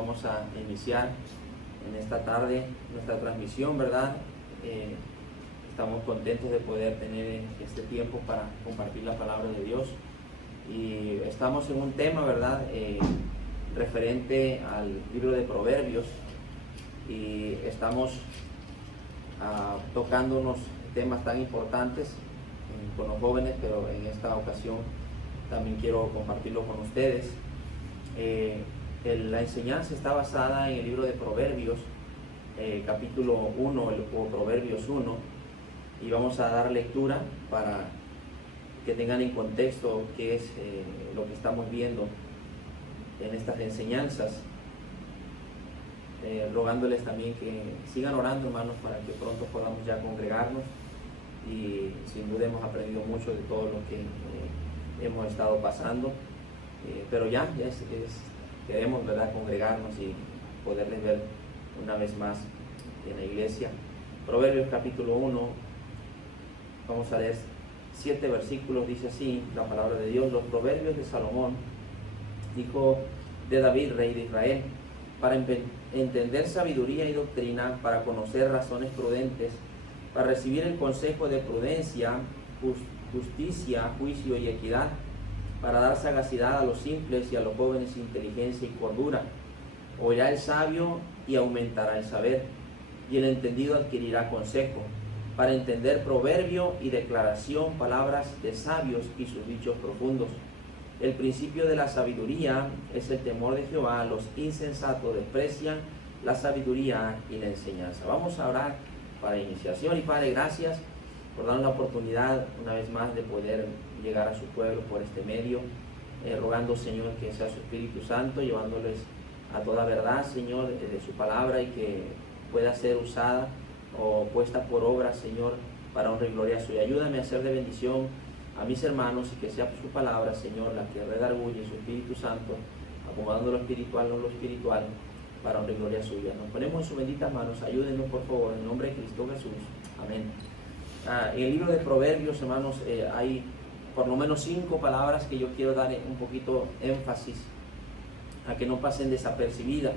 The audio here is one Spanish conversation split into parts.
vamos a iniciar en esta tarde nuestra transmisión, ¿verdad? Estamos contentos de poder tener este tiempo para compartir la palabra de Dios. Y estamos en un tema, ¿verdad? Referente al libro de Proverbios. Y estamos tocando unos temas tan importantes con los jóvenes, pero en esta ocasión también quiero compartirlo con ustedes. La enseñanza está basada en el libro de Proverbios, capítulo 1 o Proverbios 1, y vamos a dar lectura para que tengan en contexto qué es lo que estamos viendo en estas enseñanzas, rogándoles también que sigan orando, hermanos, para que pronto podamos ya congregarnos, y sin duda hemos aprendido mucho de todo lo que hemos estado pasando, pero ya queremos, ¿verdad?, congregarnos y poderles ver una vez más en la iglesia. Proverbios capítulo 1, vamos a leer 7 versículos. Dice así la palabra de Dios: los proverbios de Salomón, hijo de David, rey de Israel, para entender sabiduría y doctrina, para conocer razones prudentes, para recibir el consejo de prudencia, justicia, juicio y equidad, para dar sagacidad a los simples y a los jóvenes inteligencia y cordura. Oirá el sabio y aumentará el saber, y el entendido adquirirá consejo, para entender proverbio y declaración, palabras de sabios y sus dichos profundos. El principio de la sabiduría es el temor de Jehová. Los insensatos desprecian la sabiduría y la enseñanza. Vamos a orar para iniciación. Y Padre, gracias por darnos la oportunidad una vez más de poder llegar a su pueblo por este medio, rogando, Señor, que sea su Espíritu Santo llevándoles a toda verdad, Señor, de su palabra, y que pueda ser usada o puesta por obra, Señor, para honra y gloria suya. Ayúdame a ser de bendición a mis hermanos, y que sea su palabra, Señor, la que redarguye, su Espíritu Santo, acomodando lo espiritual, no lo espiritual, para honra y gloria suya. Nos ponemos en sus benditas manos. Ayúdenos, por favor, en el nombre de Cristo Jesús. Amén. En el libro de Proverbios, hermanos, hay por lo menos 5 palabras que yo quiero dar un poquito énfasis a que no pasen desapercibidas.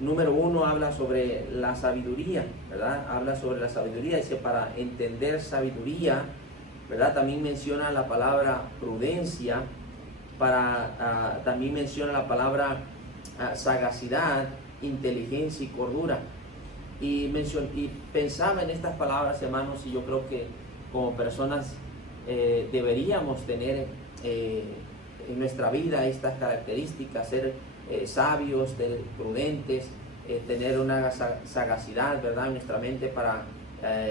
Número 1 habla sobre la sabiduría, ¿verdad? Habla sobre la sabiduría, dice para entender sabiduría, ¿verdad? También menciona la palabra prudencia, también menciona la palabra sagacidad, inteligencia y cordura. Y pensaba en estas palabras, hermanos, y yo creo que como personas deberíamos tener en nuestra vida estas características: ser sabios, ser prudentes, tener una sagacidad, ¿verdad?, en nuestra mente para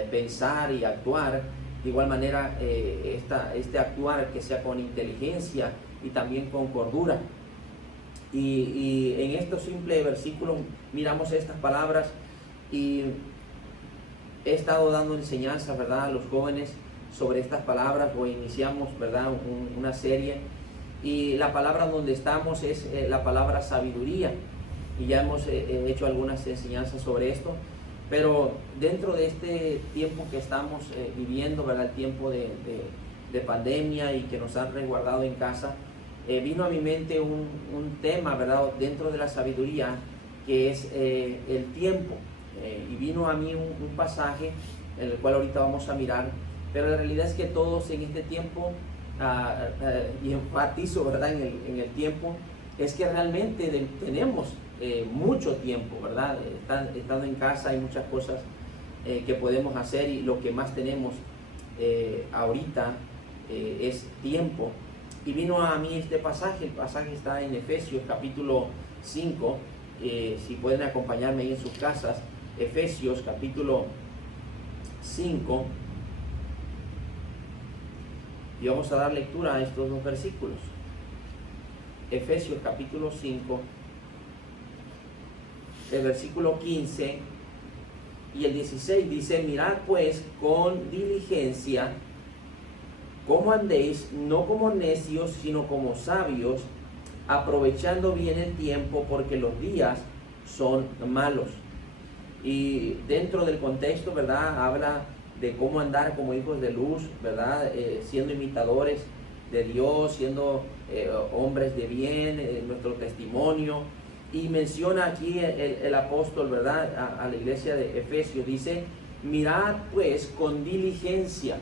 pensar y actuar. De igual manera, este actuar que sea con inteligencia y también con cordura. Y en estos simples versículos miramos estas palabras, y he estado dando enseñanzas, ¿verdad?, a los jóvenes sobre estas palabras. Hoy iniciamos, ¿verdad?, una serie, y la palabra donde estamos es la palabra sabiduría, y ya hemos hecho algunas enseñanzas sobre esto. Pero dentro de este tiempo que estamos viviendo, ¿verdad?, el tiempo de pandemia, y que nos han resguardado en casa, vino a mi mente un tema, ¿verdad?, dentro de la sabiduría, que es el tiempo. Y vino a mí un pasaje en el cual ahorita vamos a mirar, pero la realidad es que todos en este tiempo, y enfatizo, ¿verdad?, en el tiempo, es que realmente tenemos mucho tiempo, ¿verdad? Estando en casa hay muchas cosas que podemos hacer, y lo que más tenemos ahorita es tiempo. Y vino a mí este pasaje. El pasaje está en Efesios capítulo 5, si pueden acompañarme ahí en sus casas. Efesios capítulo 5, y vamos a dar lectura a estos 2 versículos. Efesios capítulo 5, el versículo 15 y el 16 dice: mirad pues con diligencia cómo andéis, no como necios, sino como sabios, aprovechando bien el tiempo, porque los días son malos. Y dentro del contexto, ¿verdad?, habla de cómo andar como hijos de luz, ¿verdad?, siendo imitadores de Dios, siendo hombres de bien, nuestro testimonio, Y menciona aquí el apóstol, ¿verdad? A la iglesia de Efesios, dice, mirad pues con diligencia.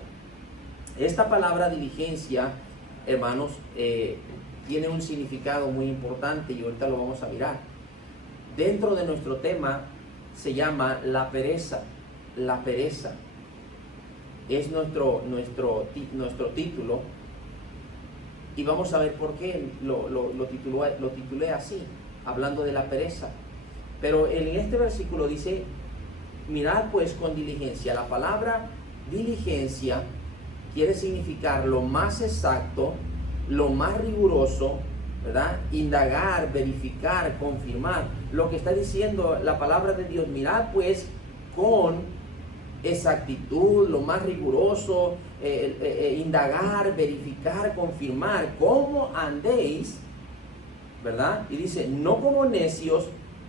Esta palabra diligencia, hermanos, tiene un significado muy importante y ahorita lo vamos a mirar. Dentro de nuestro tema se llama la pereza. La pereza es nuestro título, y vamos a ver por qué lo titulé así, hablando de la pereza. Pero en este versículo dice, mirad pues con diligencia. La palabra diligencia quiere significar lo más exacto, lo más riguroso, ¿verdad? Indagar, verificar, confirmar. Lo que está diciendo la palabra de Dios, mirad pues con exactitud, lo más riguroso, indagar, verificar, confirmar cómo andéis, ¿verdad? Y dice, no como necios,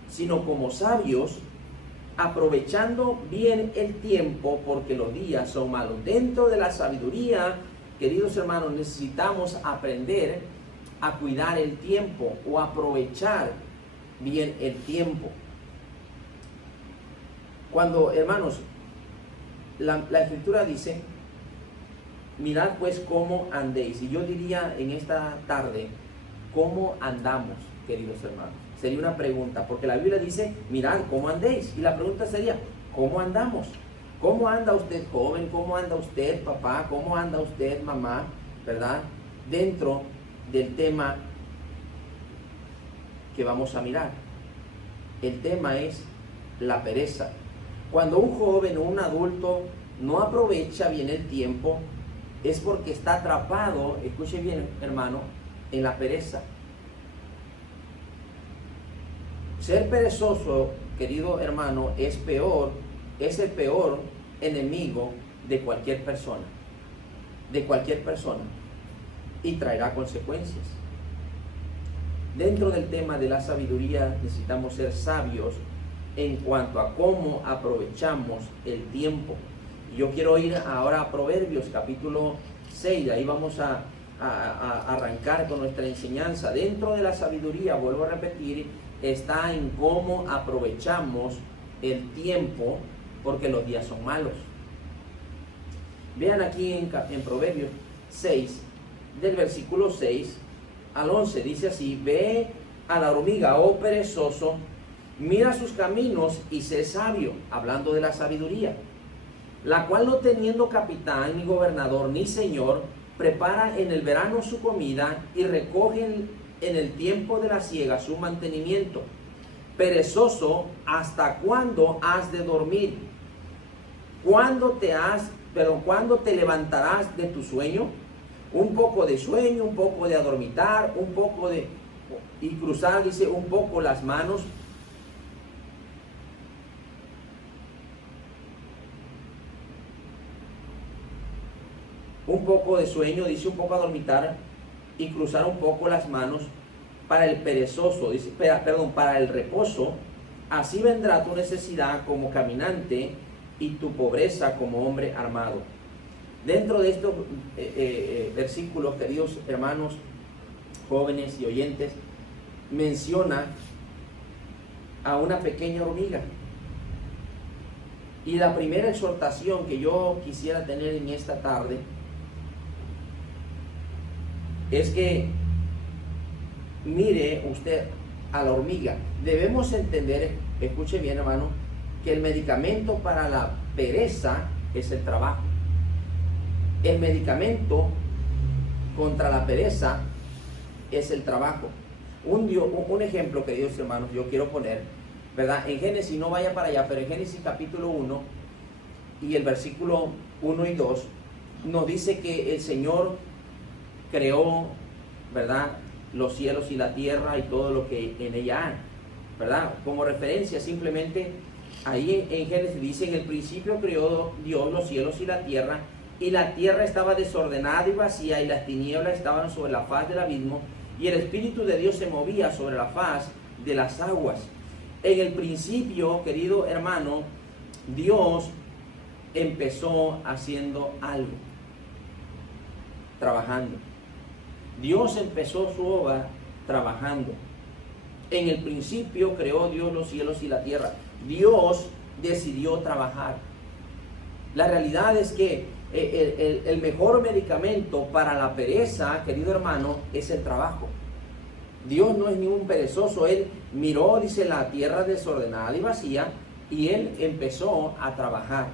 sino como sabios, aprovechando bien el tiempo, porque los días son malos. Dentro de la sabiduría, queridos hermanos, necesitamos aprender a cuidar el tiempo o aprovechar bien el tiempo. Cuando, hermanos, la escritura dice, mirad pues cómo andéis. Y yo diría en esta tarde, ¿cómo andamos, queridos hermanos? Sería una pregunta, porque la Biblia dice, mirad cómo andéis. Y la pregunta sería, ¿cómo andamos? ¿Cómo anda usted, joven? ¿Cómo anda usted, papá? ¿Cómo anda usted, mamá? ¿Verdad? Dentro del tema que vamos a mirar. El tema es la pereza. Cuando un joven o un adulto no aprovecha bien el tiempo, es porque está atrapado, escuche bien, hermano, en la pereza. Ser perezoso, querido hermano, es el peor enemigo de cualquier persona. De cualquier persona. Y traerá consecuencias. Dentro del tema de la sabiduría necesitamos ser sabios en cuanto a cómo aprovechamos el tiempo. Yo quiero ir ahora a Proverbios capítulo 6, ahí vamos a arrancar con nuestra enseñanza. Dentro de la sabiduría, vuelvo a repetir, está en cómo aprovechamos el tiempo, porque los días son malos. Vean aquí en Proverbios 6, del versículo 6 al 11, dice así, ve a la hormiga, oh perezoso, mira sus caminos y sé sabio, hablando de la sabiduría, la cual no teniendo capitán, ni gobernador, ni señor, prepara en el verano su comida y recoge en el tiempo de la siega su mantenimiento. Perezoso, ¿hasta cuándo has de dormir? ¿Cuándo te levantarás de tu sueño? Un poco de sueño, un poco de adormitar, un poco de... y cruzar, dice, un poco las manos. Un poco de sueño, dice, un poco adormitar y cruzar un poco las manos. Para el perezoso, dice, para el reposo, así vendrá tu necesidad como caminante y tu pobreza como hombre armado. Dentro de estos versículos, queridos hermanos, jóvenes y oyentes, menciona a una pequeña hormiga. Y la primera exhortación que yo quisiera tener en esta tarde es que mire usted a la hormiga. Debemos entender, escuche bien, hermano, que el medicamento para la pereza es el trabajo. El medicamento contra la pereza es el trabajo. Un ejemplo, queridos hermanos, yo quiero poner, ¿verdad? En Génesis, no vaya para allá, pero en Génesis capítulo 1 y el versículo 1 y 2 nos dice que el Señor creó, ¿verdad?, los cielos y la tierra y todo lo que en ella hay, ¿verdad? Como referencia, simplemente ahí en Génesis dice, en el principio creó Dios los cielos y la tierra estaba desordenada y vacía, y las tinieblas estaban sobre la faz del abismo, y el Espíritu de Dios se movía sobre la faz de las aguas. En el principio, querido hermano, Dios empezó haciendo algo, trabajando. Dios empezó su obra trabajando. En el principio creó Dios los cielos y la tierra. Dios decidió trabajar. La realidad es que el mejor medicamento para la pereza, querido hermano, es el trabajo. Dios no es ningún perezoso. Él miró, dice, la tierra desordenada y vacía, y Él empezó a trabajar.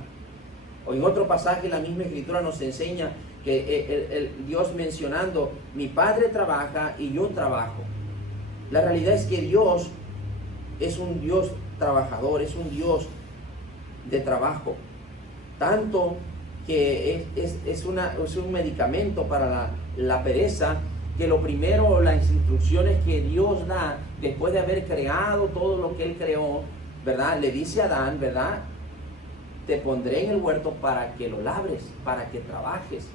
O en otro pasaje, la misma Escritura nos enseña que Dios mencionando, mi Padre trabaja y yo trabajo. La realidad es que Dios es un Dios trabajador, es un Dios de trabajo. Tanto que es un medicamento para la pereza, que lo primero, las instrucciones que Dios da, después de haber creado todo lo que Él creó, ¿verdad? Le dice a Adán, ¿verdad? Te pondré en el huerto para que lo labres, para que trabajes.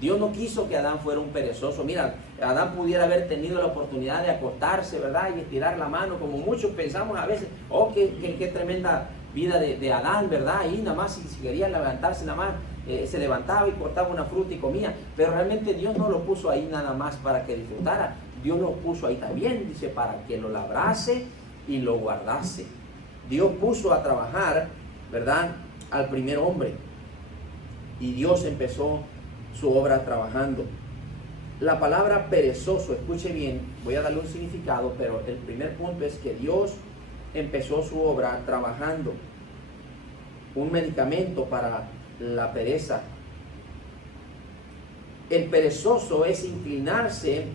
Dios no quiso que Adán fuera un perezoso. Mira, Adán pudiera haber tenido la oportunidad de acostarse, ¿verdad? Y estirar la mano, como muchos pensamos a veces. Oh, qué tremenda vida de Adán, ¿verdad? Y nada más, si quería levantarse, nada más se levantaba y cortaba una fruta y comía. Pero realmente Dios no lo puso ahí nada más para que disfrutara. Dios lo puso ahí también, dice, para que lo labrase y lo guardase. Dios puso a trabajar, ¿verdad?, al primer hombre. Y Dios empezó su obra trabajando. La palabra perezoso, escuche bien, voy a darle un significado, pero el primer punto es que Dios empezó su obra trabajando. Un medicamento para la pereza. El perezoso es inclinarse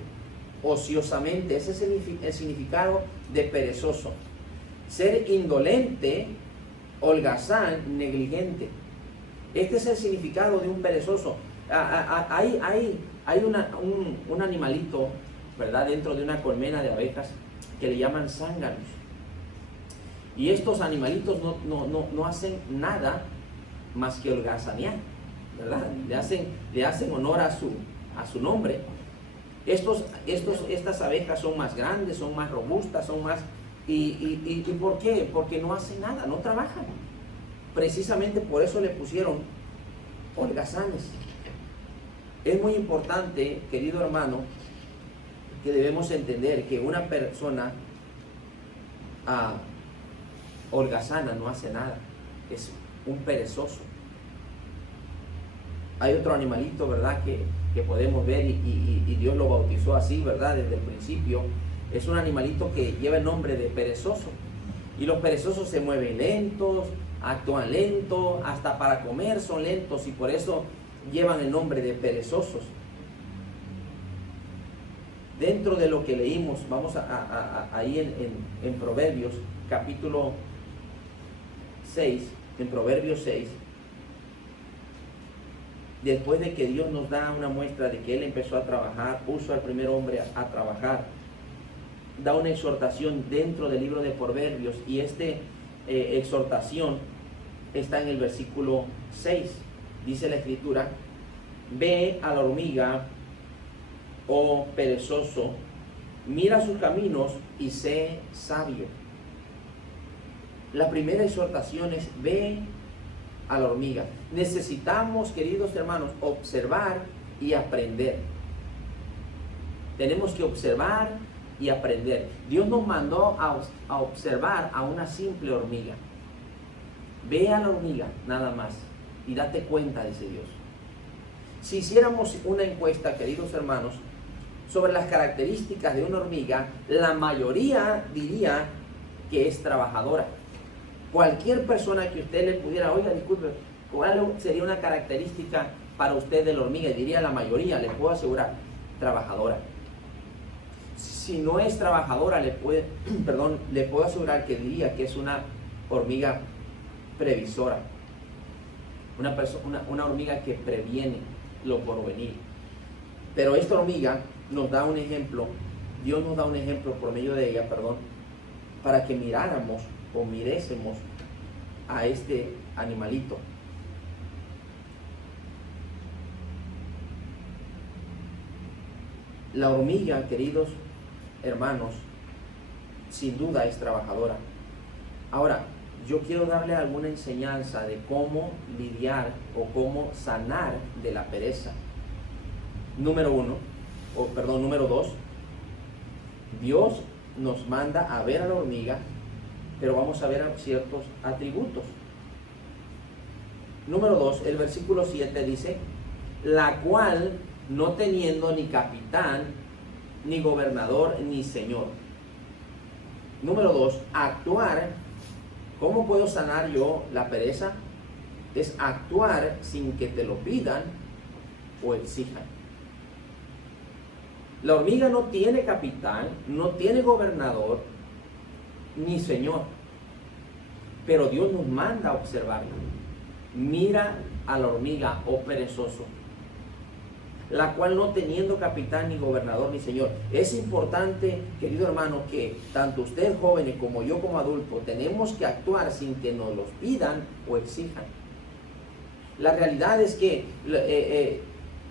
ociosamente. Ese es el significado de perezoso. Ser indolente, holgazán, negligente. Este es el significado de un perezoso. Hay un animalito, ¿verdad?, dentro de una colmena de abejas que le llaman zánganos. Y estos animalitos no hacen nada más que holgazanear, ¿verdad? Le hacen honor a su nombre. Estas abejas son más grandes, son más robustas, son más... ¿Y por qué? Porque no hacen nada, no trabajan. Precisamente por eso le pusieron holgazanes. Es muy importante, querido hermano, que debemos entender que una persona holgazana no hace nada, es un perezoso. Hay otro animalito, ¿verdad?, que podemos ver y Dios lo bautizó así, ¿verdad?, desde el principio. Es un animalito que lleva el nombre de perezoso. Y los perezosos se mueven lentos, actúan lentos, hasta para comer son lentos, y por eso llevan el nombre de perezosos. Dentro de lo que leímos, vamos ahí en Proverbios, capítulo 6, en Proverbios 6, después de que Dios nos da una muestra de que Él empezó a trabajar, puso al primer hombre a trabajar, da una exhortación dentro del libro de Proverbios, y esta exhortación está en el versículo 6. Dice la Escritura: ve a la hormiga, oh perezoso, mira sus caminos y sé sabio. La primera exhortación es: ve a la hormiga. Necesitamos, queridos hermanos, observar y aprender. Tenemos que observar y aprender. Dios nos mandó a observar a una simple hormiga. Ve a la hormiga, nada más, y date cuenta, dice Dios. Si hiciéramos una encuesta, queridos hermanos, sobre las características de una hormiga, la mayoría diría que es trabajadora. Cualquier persona que usted le pudiera, oiga, disculpe, ¿cuál sería una característica para usted de la hormiga? Y diría la mayoría, le puedo asegurar, trabajadora. Si no es trabajadora, le puedo asegurar que diría que es una hormiga previsora. Una hormiga que previene lo por venir. Pero esta hormiga nos da un ejemplo, Dios nos da un ejemplo por medio de ella, para que miráramos o mirésemos a este animalito. La hormiga, queridos hermanos, sin duda es trabajadora. Ahora, yo quiero darle alguna enseñanza de cómo lidiar o cómo sanar de la pereza. Número 2, Dios nos manda a ver a la hormiga, pero vamos a ver ciertos atributos. Número 2, el versículo 7 dice, la cual no teniendo ni capitán, ni gobernador, ni señor. Número 2, actuar. ¿Cómo puedo sanar yo la pereza? Es actuar sin que te lo pidan o exijan. La hormiga no tiene capitán, no tiene gobernador, ni señor. Pero Dios nos manda a observarla. Mira a la hormiga, oh perezoso, la cual no teniendo capitán, ni gobernador, ni señor. Es importante, querido hermano, que tanto ustedes jóvenes como yo como adulto tenemos que actuar sin que nos los pidan o exijan. La realidad es que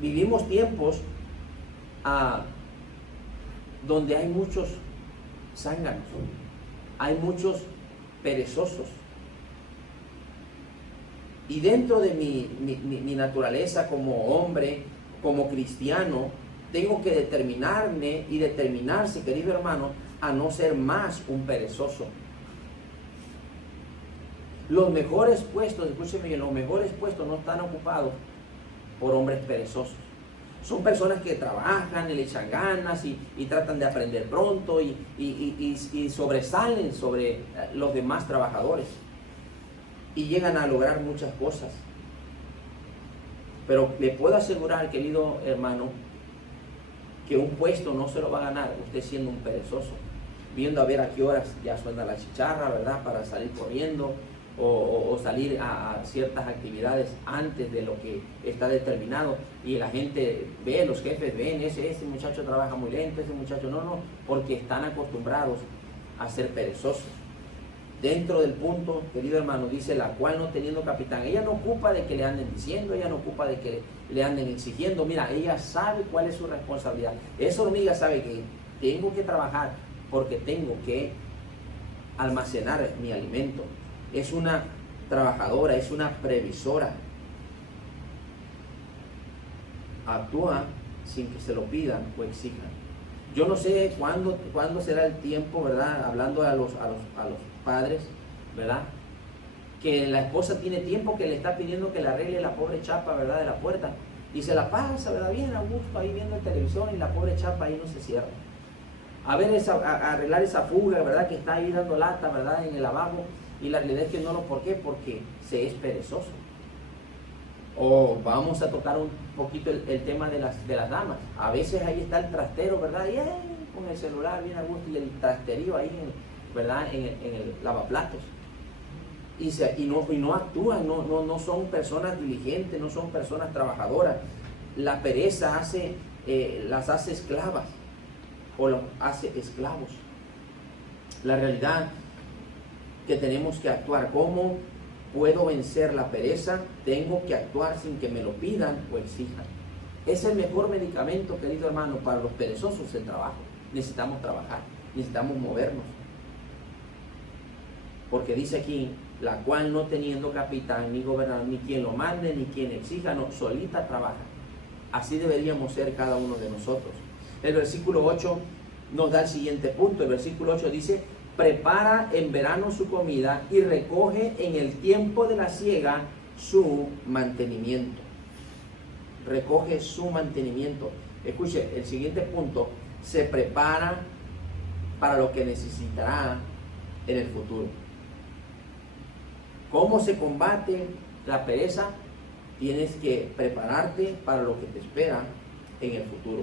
vivimos tiempos donde hay muchos zánganos, hay muchos perezosos. Y dentro de mi naturaleza como hombre, como cristiano, tengo que determinarme y determinarse, querido hermano, a no ser más un perezoso. Los mejores puestos, escúcheme bien, los mejores puestos no están ocupados por hombres perezosos. Son personas que trabajan y le echan ganas y tratan de aprender pronto y sobresalen sobre los demás trabajadores. Y llegan a lograr muchas cosas. Pero le puedo asegurar, querido hermano, que un puesto no se lo va a ganar usted siendo un perezoso, viendo a ver a qué horas ya suena la chicharra, ¿verdad? Para salir corriendo o salir a ciertas actividades antes de lo que está determinado. Y la gente ve, los jefes ven, ese muchacho trabaja muy lento, ese muchacho no, porque están acostumbrados a ser perezosos. Dentro del punto, querido hermano, dice, la cual no teniendo capitán. Ella no ocupa de que le anden diciendo, ella no ocupa de que le anden exigiendo. Mira, ella sabe cuál es su responsabilidad. Esa hormiga sabe que tengo que trabajar porque tengo que almacenar mi alimento. Es una trabajadora, es una previsora. Actúa sin que se lo pidan o exijan. Yo no sé cuándo será el tiempo, ¿verdad? Hablando a los padres, ¿verdad? Que la esposa tiene tiempo que le está pidiendo que le arregle la pobre chapa, ¿verdad? De la puerta. Y se la pasa, ¿verdad? Bien a gusto ahí viendo la televisión y la pobre chapa ahí no se cierra. A ver, arreglar esa fuga, ¿verdad? Que está ahí dando lata, ¿verdad? En el lavabo. Y la realidad es que no lo, ¿por qué? Porque se es perezoso. O vamos a tocar un poquito el tema de las damas. A veces ahí está el trastero, ¿verdad? Y con el celular bien a gusto y el trasterío ahí, ¿verdad? En el lavaplatos. Y no actúan, no son personas diligentes, no son personas trabajadoras. La pereza las hace esclavas o los hace esclavos. La realidad que tenemos que actuar. ¿Cómo puedo vencer la pereza? Tengo que actuar sin que me lo pidan o exijan. Es el mejor medicamento, querido hermano, para los perezosos, el trabajo. Necesitamos trabajar, necesitamos movernos. Porque dice aquí, la cual no teniendo capitán, ni gobernador, ni quien lo mande, ni quien exija, no, solita trabaja. Así deberíamos ser cada uno de nosotros. El versículo 8 nos da el siguiente punto. El versículo 8 dice, prepara en verano su comida y recoge en el tiempo de la siega su mantenimiento. Recoge su mantenimiento. Escuche, el siguiente punto, se prepara para lo que necesitará en el futuro. ¿Cómo se combate la pereza? Tienes que prepararte para lo que te espera en el futuro.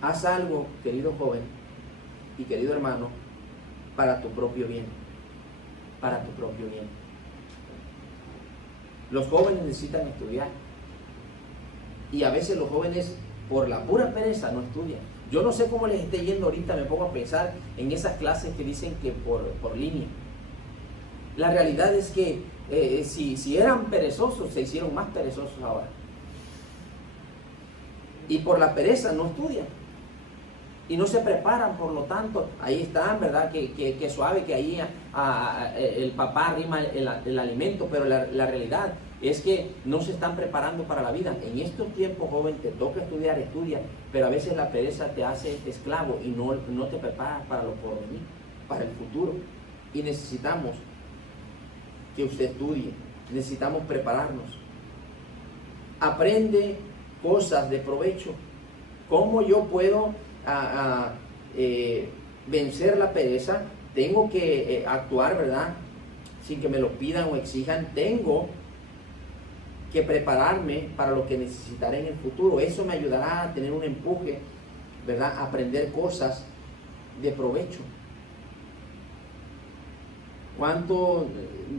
Haz algo, querido joven y querido hermano, para tu propio bien. Para tu propio bien. Los jóvenes necesitan estudiar. Y a veces los jóvenes, por la pura pereza, no estudian. Yo no sé cómo les esté yendo ahorita, me pongo a pensar en esas clases que dicen que por línea. La realidad es que si eran perezosos, se hicieron más perezosos ahora. Y por la pereza no estudian. Y no se preparan, por lo tanto, ahí están, ¿verdad? Que suave, que ahí el papá arrima el alimento, pero la realidad, es que no se están preparando para la vida. En estos tiempos, joven, te toca estudiar, estudia, pero a veces la pereza te hace esclavo y no te preparas para lo porvenir, para el futuro. Y necesitamos que usted estudie, necesitamos prepararnos. Aprende cosas de provecho. ¿Cómo yo puedo vencer la pereza? Tengo que actuar, ¿verdad? Sin que me lo pidan o exijan. Tengo que prepararme para lo que necesitaré en el futuro. Eso me ayudará a tener un empuje, ¿verdad? A aprender cosas de provecho. ¿Cuántos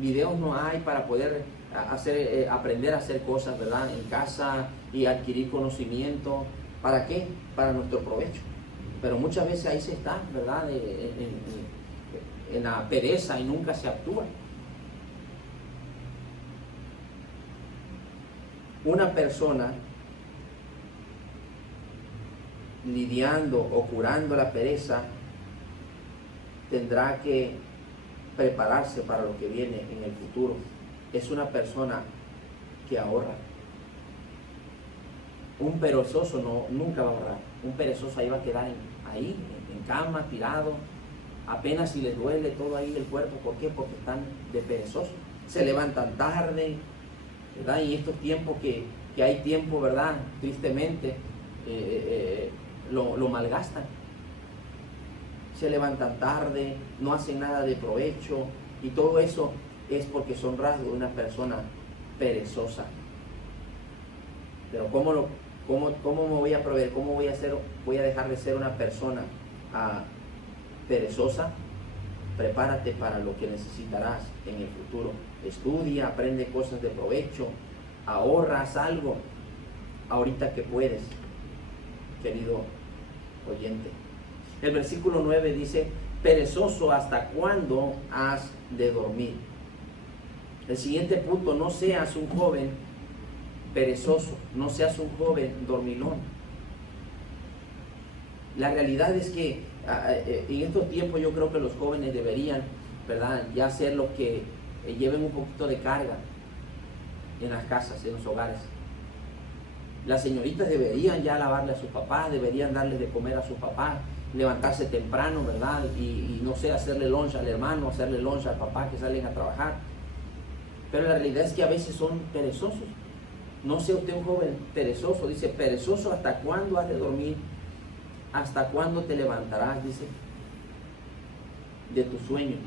videos no hay para poder aprender a hacer cosas, ¿verdad? En casa y adquirir conocimiento. ¿Para qué? Para nuestro provecho. Pero muchas veces ahí se está, ¿verdad? En la pereza y nunca se actúa. Una persona lidiando o curando la pereza tendrá que prepararse para lo que viene en el futuro. Es una persona que ahorra. Un perezoso nunca va a ahorrar. Un perezoso ahí va a quedar en cama, tirado, apenas si les duele todo ahí el cuerpo. ¿Por qué? Porque están de perezosos. Se levantan tarde, ¿verdad? Y estos tiempos que hay tiempo, ¿verdad? Tristemente, lo malgastan. Se levantan tarde, no hacen nada de provecho, y todo eso es porque son rasgos de una persona perezosa. Pero ¿cómo me voy a proveer? ¿Cómo voy a dejar de ser una persona perezosa? Prepárate para lo que necesitarás en el futuro. Estudia, aprende cosas de provecho, ahorras algo ahorita que puedes, querido oyente. El versículo 9 dice: perezoso, ¿hasta cuándo has de dormir? El siguiente punto: no seas un joven perezoso, no seas un joven dormilón. La realidad es que en estos tiempos yo creo que los jóvenes deberían, ¿verdad?, ya ser los que lleven un poquito de carga en las casas, en los hogares. Las señoritas deberían ya lavarle a sus papás, deberían darles de comer a sus papás, levantarse temprano, ¿verdad? Y no sé, hacerle lunch al hermano, hacerle lunch al papá que salen a trabajar. Pero la realidad es que a veces son perezosos. No sea usted un joven perezoso. Dice: perezoso, ¿hasta cuándo has de dormir? ¿Hasta cuándo te levantarás? Dice, de tu sueño.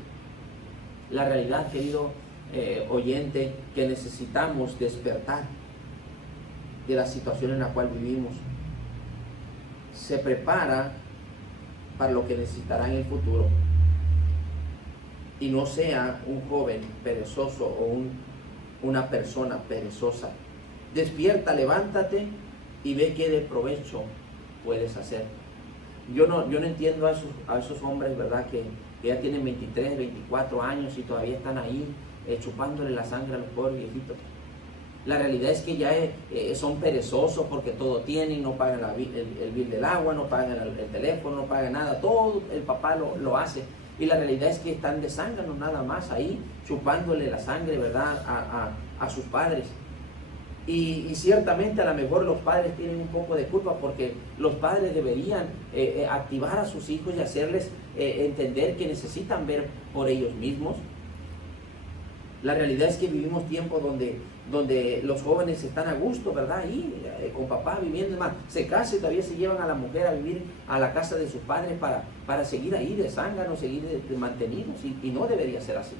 La realidad, querido oyente, que necesitamos despertar de la situación en la cual vivimos. Se prepara para lo que necesitará en el futuro, y no sea un joven perezoso o una persona perezosa. Despierta, levántate y ve qué de provecho puedes hacer. Yo no entiendo a esos hombres, ¿verdad?, que ya tienen 23, 24 años y todavía están ahí chupándole la sangre a los pobres viejitos. La realidad es que ya son perezosos porque todo tienen, no pagan el bill del agua, no pagan el teléfono, no pagan nada, todo el papá lo hace. Y la realidad es que están de zánganos nada más ahí, chupándole la sangre, ¿verdad?, a sus padres. Y ciertamente a lo mejor los padres tienen un poco de culpa, porque los padres deberían activar a sus hijos y hacerles entender que necesitan ver por ellos mismos. La realidad es que vivimos tiempos donde los jóvenes están a gusto, ¿verdad? Ahí con papá viviendo, más se casan y todavía se llevan a la mujer a vivir a la casa de sus padres para seguir ahí de zánganos, seguir de mantenidos, y no debería ser así.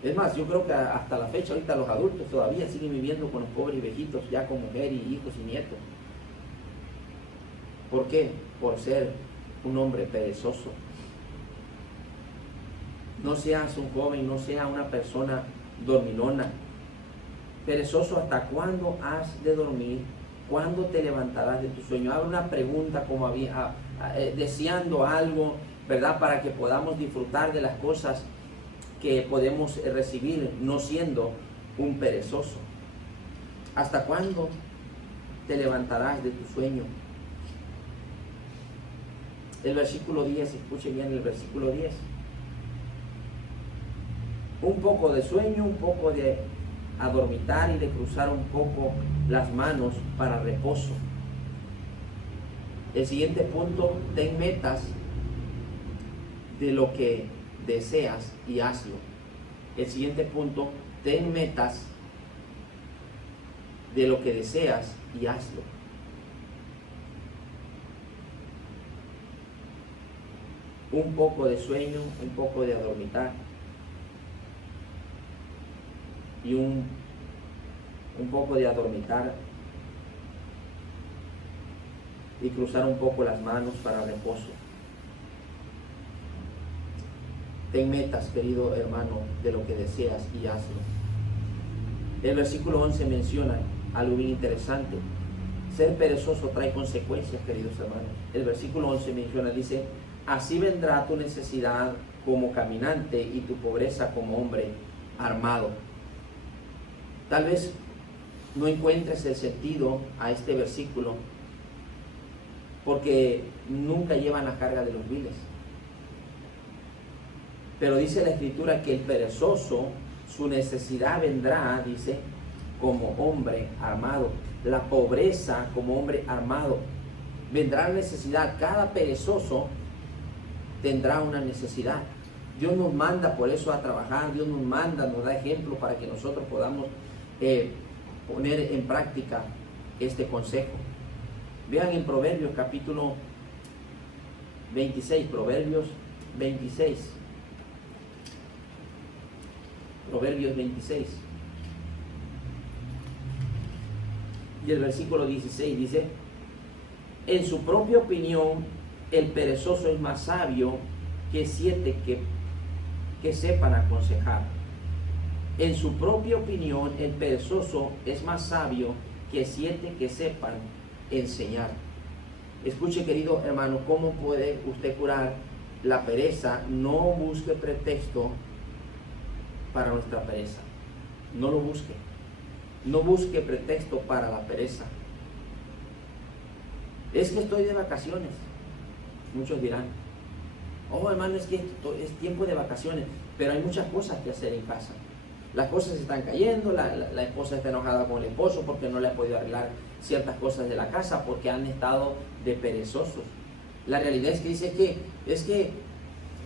Es más, yo creo que hasta la fecha ahorita los adultos todavía siguen viviendo con los pobres viejitos, ya con mujer y hijos y nietos. ¿Por qué? Por ser un hombre perezoso. No seas un joven, no seas una persona dormilona. Perezoso, ¿hasta cuándo has de dormir? ¿Cuándo te levantarás de tu sueño? Haga una pregunta como deseando algo, ¿verdad?, para que podamos disfrutar de las cosas que podemos recibir, no siendo un perezoso. ¿Hasta cuándo te levantarás de tu sueño? El versículo 10, escuche bien el versículo 10. un poco de sueño, un poco de adormitar y de cruzar un poco las manos para reposo. El siguiente punto, ten metas de lo que deseas y hazlo. El siguiente punto, ten metas de lo que deseas y hazlo. Un poco de sueño, un poco de adormitar y un poco de adormitar y cruzar un poco las manos para reposo. Ten metas, querido hermano, de lo que deseas y hazlo. El versículo 11 menciona algo bien interesante. Ser perezoso trae consecuencias, queridos hermanos. El versículo 11 menciona, dice: así vendrá tu necesidad como caminante y tu pobreza como hombre armado. Tal vez no encuentres el sentido a este versículo porque nunca llevan la carga de los viles. Pero dice la Escritura que el perezoso, su necesidad vendrá, dice, como hombre armado. La pobreza como hombre armado. Vendrá necesidad. Cada perezoso tendrá una necesidad. Dios nos manda por eso a trabajar. Dios nos manda, nos da ejemplo para que nosotros podamos poner en práctica este consejo. Vean en Proverbios capítulo 26, Proverbios 26. Proverbios 26. Y el versículo 16 dice: en su propia opinión, el perezoso es más sabio que 7 que sepan aconsejar. En su propia opinión, el perezoso es más sabio que 7 que sepan enseñar. Escuche, querido hermano, ¿cómo puede usted curar la pereza? No busque pretexto para nuestra pereza. No lo busque. No busque pretexto para la pereza. Es que estoy de vacaciones. Muchos dirán: oh, hermano, es que es tiempo de vacaciones. Pero hay muchas cosas que hacer en casa. Las cosas se están cayendo, la esposa está enojada con el esposo porque no le ha podido arreglar ciertas cosas de la casa, porque han estado de perezosos. La realidad es que dice es que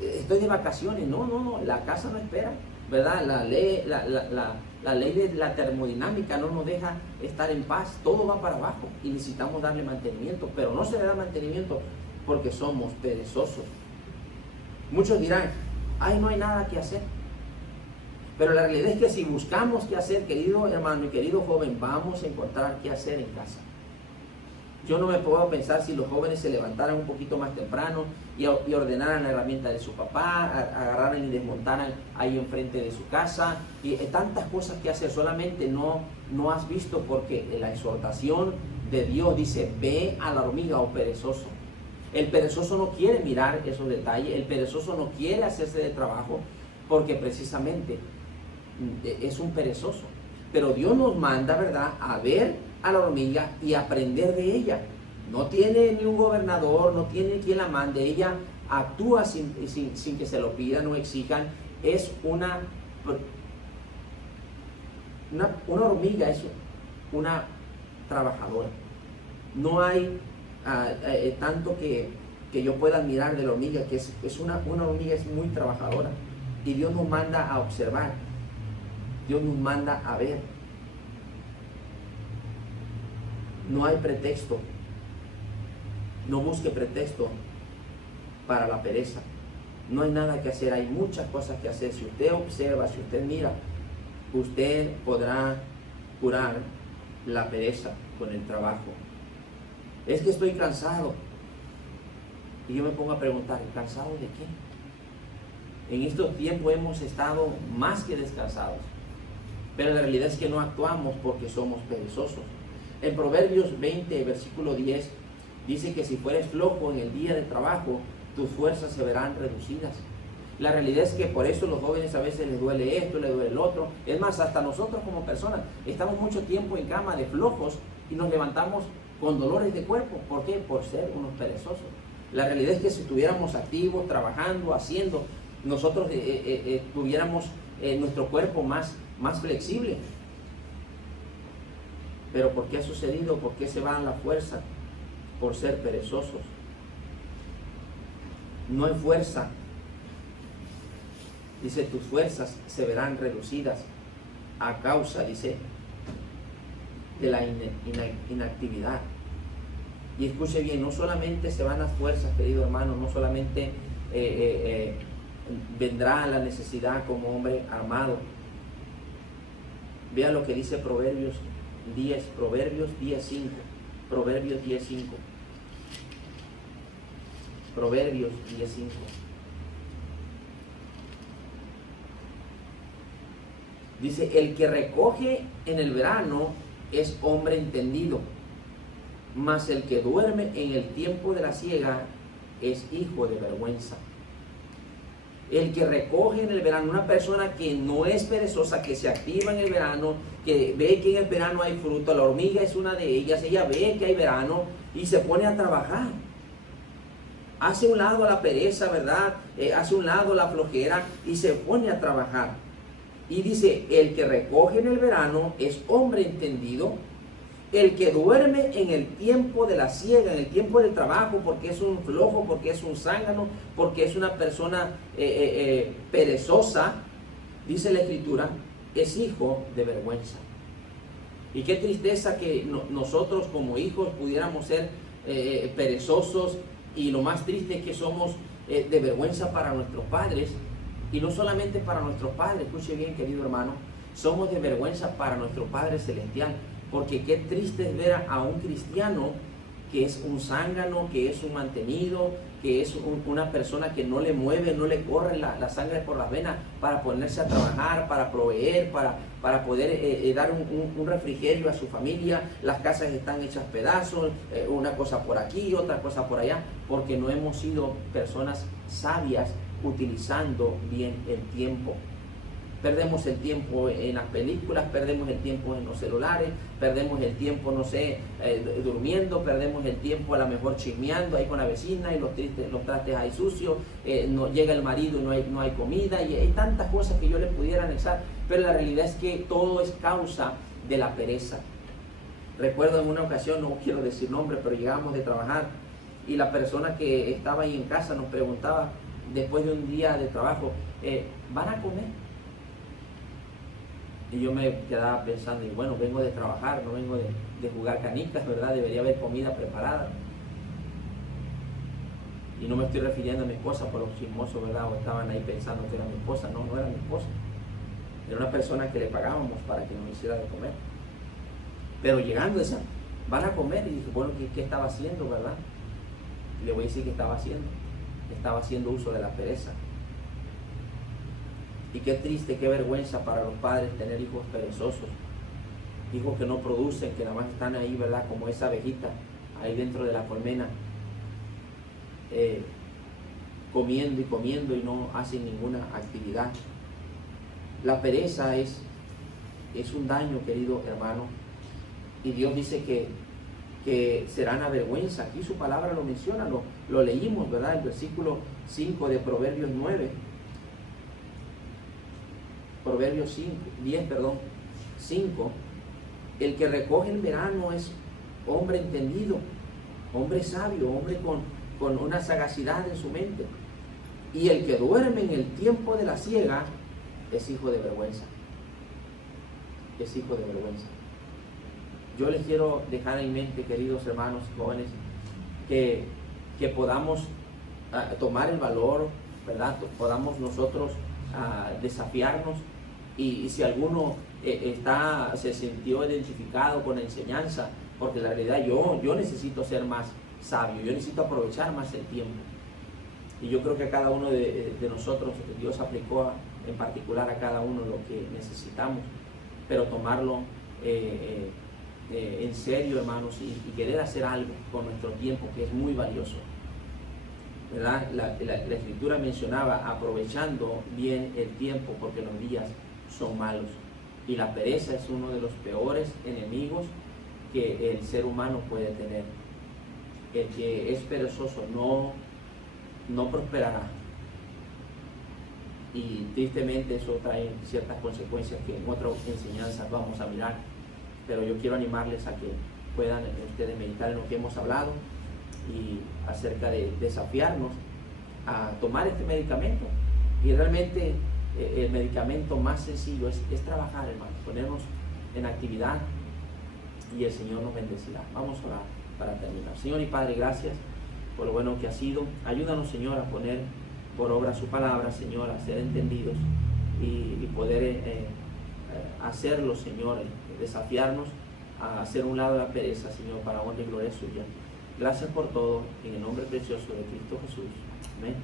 estoy de vacaciones. No, la casa no espera, ¿verdad? La ley de la termodinámica no nos deja estar en paz. Todo va para abajo y necesitamos darle mantenimiento, pero no se le da mantenimiento porque somos perezosos. Muchos dirán: ay, no hay nada que hacer. Pero la realidad es que si buscamos qué hacer, querido hermano y querido joven, vamos a encontrar qué hacer en casa. Yo no me puedo pensar si los jóvenes se levantaran un poquito más temprano y ordenaran la herramienta de su papá, agarraran y desmontaran ahí enfrente de su casa, y tantas cosas que hacer. Solamente no has visto, porque la exhortación de Dios dice: ve a la hormiga, oh perezoso. El perezoso no quiere mirar esos detalles, el perezoso no quiere hacerse de trabajo, porque precisamente es un perezoso. Pero Dios nos manda, ¿verdad?, a ver a la hormiga y aprender de ella. No tiene ni un gobernador, no tiene quien la mande. Ella actúa sin que se lo pidan o exijan. Es una hormiga, es una trabajadora. No hay tanto que yo pueda admirar de la hormiga, que es una hormiga, es muy trabajadora. Y Dios nos manda a observar, Dios nos manda a ver. No hay pretexto. No busque pretexto para la pereza. No hay nada que hacer, hay muchas cosas que hacer. Si usted observa, si usted mira, usted podrá curar la pereza con el trabajo. Es que estoy cansado. Y yo me pongo a preguntar: ¿cansado de qué? En estos tiempos hemos estado más que descansados, pero la realidad es que no actuamos porque somos perezosos. En Proverbios 20, versículo 10, dice que si fueres flojo en el día de trabajo, tus fuerzas se verán reducidas. La realidad es que por eso los jóvenes a veces les duele esto, les duele el otro. Es más, hasta nosotros como personas estamos mucho tiempo en cama de flojos y nos levantamos con dolores de cuerpo. ¿Por qué? Por ser unos perezosos. La realidad es que si estuviéramos activos, trabajando, haciendo, nosotros tuviéramos nuestro cuerpo más flexible. Pero ¿por qué ha sucedido? ¿Por qué se van la fuerza? Por ser perezosos. No hay fuerza. Dice, tus fuerzas se verán reducidas a causa, dice, de la inactividad. Y escuche bien, no solamente se van las fuerzas, querido hermano, no solamente vendrá la necesidad como hombre armado. Vea lo que dice Proverbios 10, Proverbios 10:5, Proverbios 10:5, Proverbios 10:5. Dice, el que recoge en el verano es hombre entendido, mas el que duerme en el tiempo de la siega es hijo de vergüenza. El que recoge en el verano, una persona que no es perezosa, que se activa en el verano, que ve que en el verano hay fruto, la hormiga es una de ellas, ella ve que hay verano y se pone a trabajar. Hace un lado la pereza, ¿verdad? Hace un lado la flojera y se pone a trabajar. Y dice, el que recoge en el verano es hombre entendido. El que duerme en el tiempo de la siega, en el tiempo del trabajo, porque es un flojo, porque es un zángano, porque es una persona perezosa, dice la Escritura, es hijo de vergüenza. Y qué tristeza que nosotros como hijos pudiéramos ser perezosos, y lo más triste es que somos de vergüenza para nuestros padres, y no solamente para nuestros padres, escuche bien, querido hermano, somos de vergüenza para nuestro Padre Celestial. Porque qué triste es ver a un cristiano que es un zángano, que es un mantenido, que es una persona que no le mueve, no le corre la sangre por las venas para ponerse a trabajar, para proveer, para poder dar un refrigerio a su familia. Las casas están hechas pedazos, una cosa por aquí, otra cosa por allá, porque no hemos sido personas sabias utilizando bien el tiempo. Perdemos el tiempo en las películas, perdemos el tiempo en los celulares, perdemos el tiempo, no sé, durmiendo, perdemos el tiempo a lo mejor chismeando ahí con la vecina y los trastes ahí sucios, no llega el marido y no hay comida, y hay tantas cosas que yo les pudiera anexar, pero la realidad es que todo es causa de la pereza. Recuerdo en una ocasión, no quiero decir nombre, pero llegábamos de trabajar y la persona que estaba ahí en casa nos preguntaba, después de un día de trabajo, ¿van a comer? Y yo me quedaba pensando, y bueno, vengo de trabajar, no vengo de jugar canicas, ¿verdad? Debería haber comida preparada. Y no me estoy refiriendo a mi esposa por los chismosos, ¿verdad? O estaban ahí pensando que era mi esposa. No, no era mi esposa. Era una persona que le pagábamos para que nos hiciera de comer. Pero llegando decían, ¿van a comer? Y dije, bueno, ¿qué estaba haciendo, verdad? Y le voy a decir qué estaba haciendo. Estaba haciendo uso de la pereza. Y qué triste, qué vergüenza para los padres tener hijos perezosos, hijos que no producen, que nada más están ahí, ¿verdad? Como esa abejita ahí dentro de la colmena, comiendo y comiendo y no hacen ninguna actividad. La pereza es un daño, querido hermano, y Dios dice que será una vergüenza. Aquí su palabra lo menciona, lo leímos, ¿verdad? El versículo 5 de Proverbios 9. Proverbios 5, el que recoge el verano es hombre entendido, hombre sabio, hombre con una sagacidad en su mente. Y el que duerme en el tiempo de la siega es hijo de vergüenza. Es hijo de vergüenza. Yo les quiero dejar en mente, queridos hermanos y jóvenes, que podamos tomar el valor, ¿verdad? Podamos nosotros desafiarnos, y si alguno se sintió identificado con la enseñanza, porque la realidad yo necesito ser más sabio, yo necesito aprovechar más el tiempo, y yo creo que a cada uno de nosotros Dios aplicó en particular a cada uno lo que necesitamos, pero tomarlo en serio, hermanos, y querer hacer algo con nuestro tiempo, que es muy valioso, ¿verdad? La Escritura mencionaba aprovechando bien el tiempo, porque los días son malos, y la pereza es uno de los peores enemigos que el ser humano puede tener. El que es perezoso no prosperará. y tristemente eso trae ciertas consecuencias que en otras enseñanzas vamos a mirar, pero yo quiero animarles a que puedan ustedes meditar en lo que hemos hablado y acerca de desafiarnos a tomar este medicamento. Y realmente el medicamento más sencillo es trabajar, hermanos, ponernos en actividad y el Señor nos bendecirá. Vamos a orar para terminar. Señor y Padre, gracias por lo bueno que ha sido. Ayúdanos, Señor, a poner por obra su palabra, Señor, a ser entendidos y poder hacerlo, Señor, desafiarnos a hacer un lado la pereza, Señor, para honra y gloria suya. Gracias por todo, en el nombre precioso de Cristo Jesús. Amén.